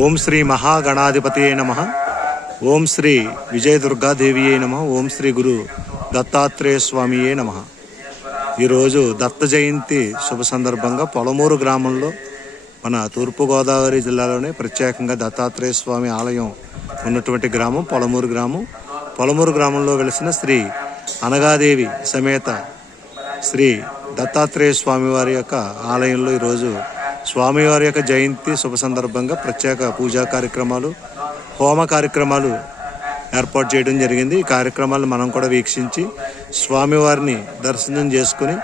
ఓం శ్రీ మహాగణాధిపతియే నమ. ఓం శ్రీ విజయ దుర్గాదేవియే నమ. ఓం శ్రీ గురు దత్తాత్రేయ స్వామియే నమ. ఈరోజు దత్త జయంతి శుభ సందర్భంగా పొలమూరు గ్రామంలో మన తూర్పుగోదావరి జిల్లాలోనే ప్రత్యేకంగా దత్తాత్రేయ స్వామి ఆలయం ఉన్నటువంటి గ్రామం పొలమూరు గ్రామం. పొలమూరు గ్రామంలో వెలిసిన శ్రీ అనగాదేవి సమేత శ్రీ దత్తాత్రేయ స్వామివారి యొక్క ఆలయంలో ఈరోజు స్వామివారి యొక్క జయంతి శుభ సందర్భంగా ప్రత్యేక పూజా కార్యక్రమాలు హోమ కార్యక్రమాలు ఏర్పాటు చేయడం జరిగింది. ఈ కార్యక్రమాలను మనం కూడా వీక్షించి స్వామివారిని దర్శనం చేసుకుని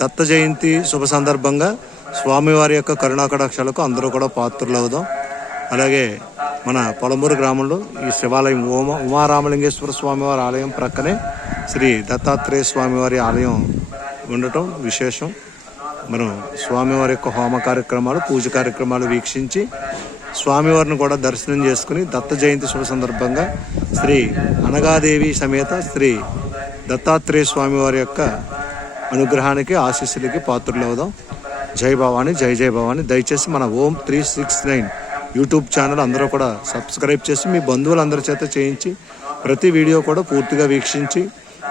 దత్త జయంతి శుభ సందర్భంగా స్వామివారి యొక్క కరుణాకటాక్షాలకు అందరూ కూడా పాత్రలు అవుదాం. అలాగే మన పొలమూరు గ్రామంలో ఈ శివాలయం ఉమ ఉమారామలింగేశ్వర స్వామివారి ఆలయం ప్రక్కనే శ్రీ దత్తాత్రేయ స్వామివారి ఆలయం ఉండటం విశేషం. మనం స్వామివారి యొక్క హోమ కార్యక్రమాలు పూజ కార్యక్రమాలు వీక్షించి స్వామివారిని కూడా దర్శనం చేసుకుని దత్త జయంతి శుభ సందర్భంగా శ్రీ అనగాదేవి సమేత శ్రీ దత్తాత్రేయ స్వామివారి యొక్క అనుగ్రహానికి ఆశీస్సులకి పాత్రలు అవుదాం. జై భవాని జై జై భవాని. దయచేసి మన Om three six nine YouTube channel అందరూ కూడా సబ్స్క్రైబ్ చేసి మీ బంధువులందరి చేత చేయించి ప్రతి వీడియో కూడా పూర్తిగా వీక్షించి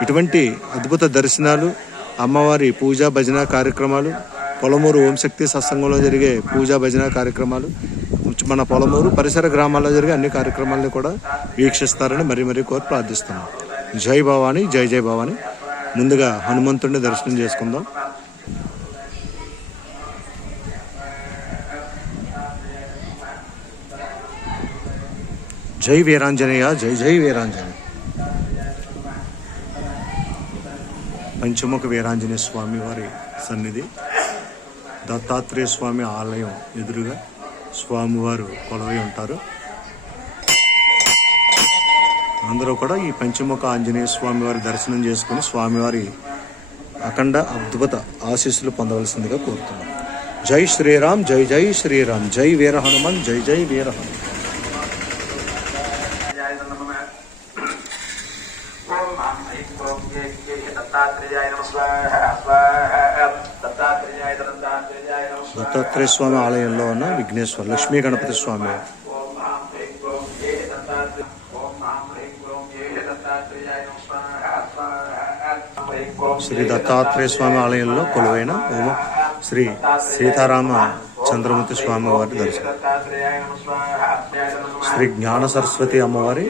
ఇటువంటి అద్భుత దర్శనాలు అమ్మవారి పూజా భజన కార్యక్రమాలు పొలమూరు ఓంశక్తి సత్సంగంలో జరిగే పూజా భజన కార్యక్రమాలు మన పొలమూరు పరిసర గ్రామాల్లో జరిగే అన్ని కార్యక్రమాలను కూడా వీక్షిస్తారని మరీ మరీ కోరి ప్రార్థిస్తున్నాం. జై భవాని జై జై భవాని. ముందుగా హనుమంతుడిని దర్శనం చేసుకుందాం. జై వీరాంజనేయ జై జై వీరాంజనేయ. పంచముఖ వీరాంజనేయ స్వామి వారి సన్నిధి. దత్తాత్రేయ స్వామి ఆలయం ఎదురుగా స్వామివారు కొలవై ఉంటారు. అందరూ కూడా ఈ పంచముఖ ఆంజనేయ స్వామి వారి దర్శనం చేసుకుని స్వామివారి అఖండ అద్భుత ఆశీస్సులు పొందవలసిందిగా కోరుతున్నాం. జై శ్రీరామ్ జై జై శ్రీరామ్ జై వీర హనుమాన్ జై జై వీర హనుమాన్ దత్తాత్రేయాయ నమ స్వాహ స్వాహ దత్తాత్రేయాయ దత్తాత్రేయాయ నమ స్వాహ దత్తాత్రేయ స్వామి ఆలయంలో ఉన్న విఘ్నేశ్వర లక్ష్మీ గణపతి స్వామి. శ్రీ దత్తాత్రేయ స్వామి ఆలయంలో కొలువైన ఓమ శ్రీ సీతారామ చంద్రమూర్తి స్వామి వారి దర్శనం. శ్రీ జ్ఞాన సరస్వతి అమ్మవారి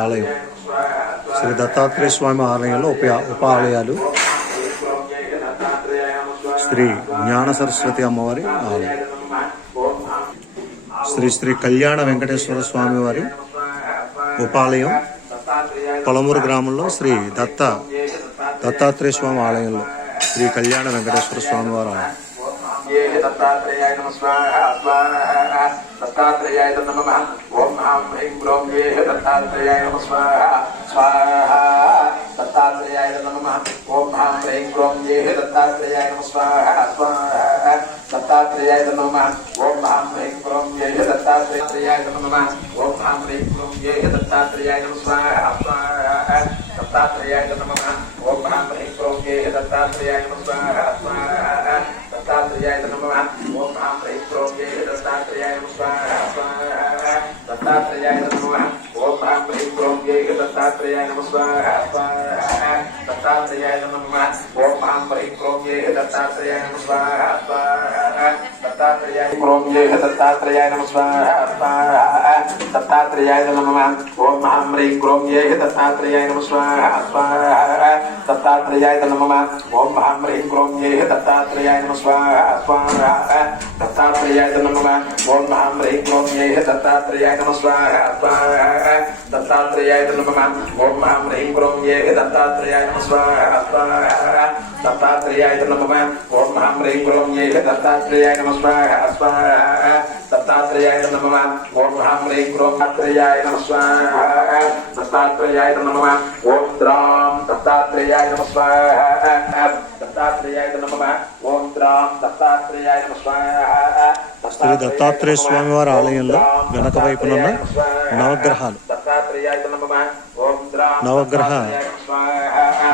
ఆలయం. శ్రీ దత్తాత్రేయ స్వామి ఆలయంలో ఉప ఉప ఆలయాలు శ్రీ జ్ఞాన సరస్వతి అమ్మవారి ఆలయం. శ్రీ శ్రీ కళ్యాణ వెంకటేశ్వర స్వామి వారి ఉపాలయం పొలమూరు గ్రామంలో శ్రీ దత్త దత్తాత్రేయ స్వామి ఆలయంలో శ్రీ కళ్యాణ వెంకటేశ్వర స్వామి వారి ఆలయం. దత్తాత్రేయాయ నమ. దత్తాత్రేయాయ నమ. స్వాహ. స్వాహ. दत्तात्रेयाय नमः स्वाहा स्वाहा दत्तात्रेयाय नमः ओम हां ह्रीं क्रों ये दत्तात्रेयाय नमः स्वाहा स्वाहा दत्तात्रेयाय नमः ओम हां ह्रीं क्रों ये दत्तात्रेयाय नमः ओम हां ह्रीं क्रों ये दत्तात्रेयाय नमः स्वाहा स्वाहा दत्तात्रेयाय नमः ओम हां ह्रीं क्रों ये दत्तात्रेयाय नमः स्वाहा स्वाहा दत्तात्रेयाय नमः ओम हां ह्रीं क्रों ये दत्तात्रेयाय नमः स्वाहा स्वाहा दत्तात्रेयाय नमः ओम हां ह्रीं क्रों ये दत्तात्रेयाय नमः स्वाहा स्वाहा ตัสยายนมะโอปังปริโครมเยตัตตยายนมสวาตาตัตตยายโครมเยตัตตยายนมสวาตาตัตตยายนมะโอมังปริโครมเยตัตตยายนมสวาตาตัตตยายนมะโอมังปริโครมเยตัตตยายนมสวาตาตัตตยายนมะ ോംാത്രേ ദത്താത്രേയ നമസ്വാഹ സ്വാഹ ദത്താത്രേയ നമ ഓംാത്രേ ദത്താത്രേയ നമസ്വാഹ സ്വാഹ ദത്താത്രേയ നമ ഓംാത്രേ ദത്താത്രേയ നമസ്വാഹ സ്വാഹ ദത്താത്രേയ നമ ഓംാത്രേ ദത്താത്രേയ നമസ്വാഹ ദത്താത്രേയ നമ ഓം ദ്രാം ദത്താത്രേയ നമസ്വാഹ ദത്താത്രേയ നമ ഓം ദ്രാം ദത്താത്രേയ നമസ്വാഹ శ్రీ దత్తాత్రేయ స్వామి వారి ఆలయంలో వెనక వైపునున్న నవగ్రహాలు. నవగ్రహ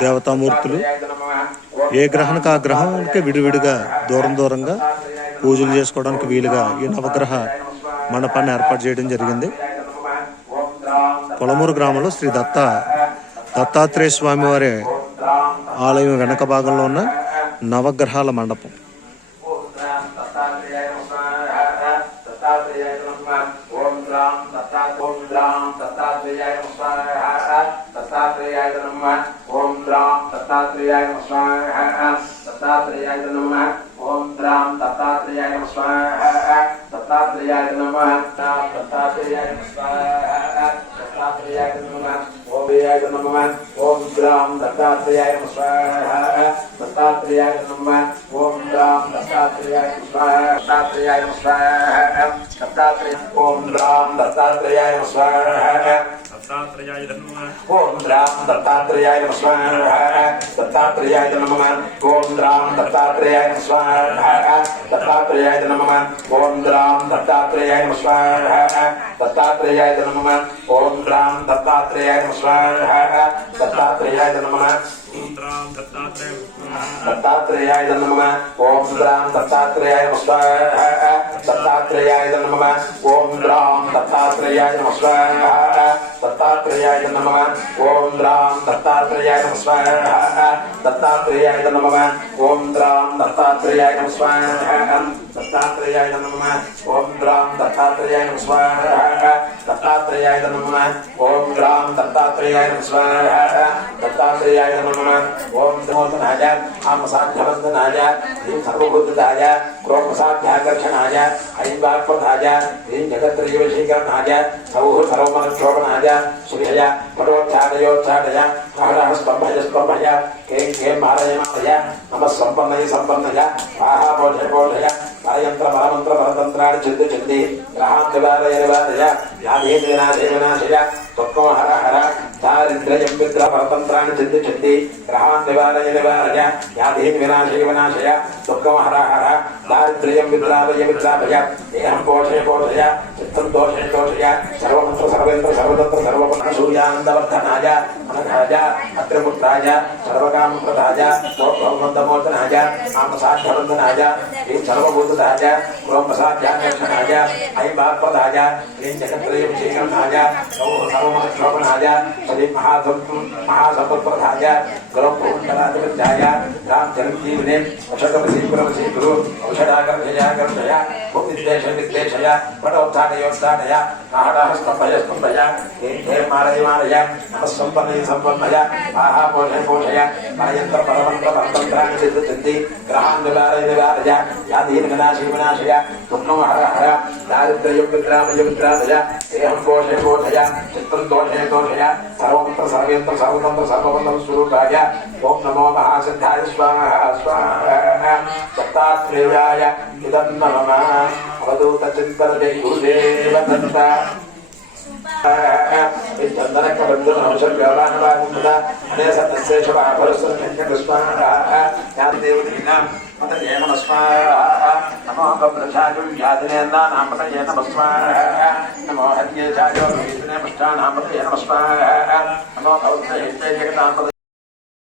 దేవతామూర్తులు ఏ గ్రహానికి ఆ గ్రహానికి విడివిడిగా దూరం దూరంగా పూజలు చేసుకోవడానికి వీలుగా ఈ నవగ్రహ మండపాన్ని ఏర్పాటు చేయడం జరిగింది. పొలమూరు గ్రామంలో శ్రీ దత్త దత్తాత్రేయ స్వామివారి ఆలయం వెనక భాగంలో ఉన్న నవగ్రహాల మండపం ఓం ద్రాం దత్తాత్రేయాయ నమః దత్తాత్రేయాయ నమః ఓం ద్రాం దత్తా ఓం ద్రాం దత్తాత్రేయాయ నమః దత్తాత్రేయాయ నమః ఓం ద్రాం దత్తాత్రేయాయ నమః దత్తాత్రేయాయ నమః. ఓం ద్రాం దత్తాత్రేయాయ నమః దత్తాత్రేయాయ నమః. దత్తాత్రేయాయ నమః దత్తాత్రేయాయ నమః. ఓం వేయాయ నమః. ఓం ద్రాం దత్తాత్రేయాయ నమః దత్తాత్రేయాయ నమః. ఓం ద్రాం దత్తాత్రేయాయ నమః దత్తాత్రేయాయ నమః దత్తాత్రేయ दत्तात्रेयाय नमः ॐ राम दत्तात्रेयाय नमः स्वाहा दत्तात्रेयाय नमः ॐ राम दत्तात्रेयाय नमः स्वाहा दत्तात्रेयाय नमः ॐ राम दत्तात्रेयाय नमः स्वाहा दत्तात्रेयाय नमः ॐ राम दत्तात्रेयाय नमः स्वाहा दत्तात्रेयाय नमः दत्तात्रेयाय नमः ॐ राम दत्तात्रेयाय नमः स्वाहा दत्तात्रेयाय नमः ॐ राम दत्तात्रेयाय नमः स्वाहा దత్తాత్రేయాయ నమ ఓం ద్రాం దత్తాత్రేయాయ నమ స్వాహ దత్తాత్రేయాయ నమ ఓం ద్రాం దత్తాత్రేయాయ నమ స్వాహ దత్తాత్రేయాయ నమ ఓం ద్రాం దత్తాత్రేయాయ స్వాహ దత్తాత్రేయాయ నమ ఓం ద్రాం దత్తాత్రేయాయ స్వాహ దత్తాత్రేయాయ నమ ఓం ధమోతనాయ ఆమసాధ్యవందనాయ హ్రీం సర్వభూతాయ క్రోమసాధ్యాకర్షణాయ ఐం వాక్పథాయ హ్రీం జగత్రయవశీకరణాయ సౌః సర్వమనక్షోభనాయ శ్రీయ పరోచ్ఛాదయోచ్ఛాదయ హరహ స్తంభయ స్తంభయ కేం కేం మారయ మారయ నమ సంపన్నయ సంపన్నయ ఆహా బోధయ బోధయ పరయంత్ర పరమంత్ర పరతంత్రాన్ని చెంది చెంది గ్రహాన్ నివారయ నివారయ వ్యాధి వినాశయ వినాశయ త్వక్కం హర హర దారిద్ర్యం విద్ర పరతంత్రాన్ని చెంది చెంది గ్రహాన్ నివారయ నివారయ వ్యాధి వినాశయ వినాశయ త్వక్కం హర హర దారిద్ర్యం విద్రావయ విద్రావయ దేహం పోషయ పోషయ చిత్తం దోషయ దోషయ సర్వమంత్ర सर्वत्र सर्वेन्द्र सर्वतत्र सर्वपणसूयानन्दवर्धनाय अनघाय अत्रपुत्राय सर्वकामप्रदाय भगवन्तमोर्धनाय आमसाध्यवर्धनाय ह्रीं सर्वभूतदाय गृहप्रसाध्यान्यक्षणाय ऐं बाप्पदाय ह्रीं जगत्रयं श्रीकरणाय सर्वमक्षोपणाय श्रीं महासम् महासम्पत्प्रदाय गृहपूर्णराजविद्याय रां जगज्जीवने अक्षतवशीपुरवशीकुरु औषधागर्भया गर्भया भूमिद्देशविद्देशया पटोत्थानयोत्थानया नाहटाः स्तम्भया నాహడః స్తంభయ స్తంభయ హే మారయ మారయ నమః సంపన్నయ సంపన్నయ ఆహా పోషయ పోషయ పరయంత్ర పరమంత్ర పరతంత్రాన్ని సిద్ధ సిద్ధి గ్రహాన్ నివారయ నివారయ వ్యాధీన్ వినాశీ వినాశయ దుఃఖం హర హర దారిద్ర్యం విద్రామయ విద్రామయ దేహం పోషయ పోషయ చిత్తం దోషయ దోషయ సర్వమంత్ర సర్వేంద్ర సర్వతంత్ర సర్వమంత్ర స్వరూపాయ ఓం నమో మహాసిద్ధాయ స్వాహ స్వాహ అనే సదస్యేషవాపరస్వాహ పతయే నమ స్వాహ నమో కబ్రచాజం వ్యాధినేందానాం పతయే నమ స్వాహ నమో నమో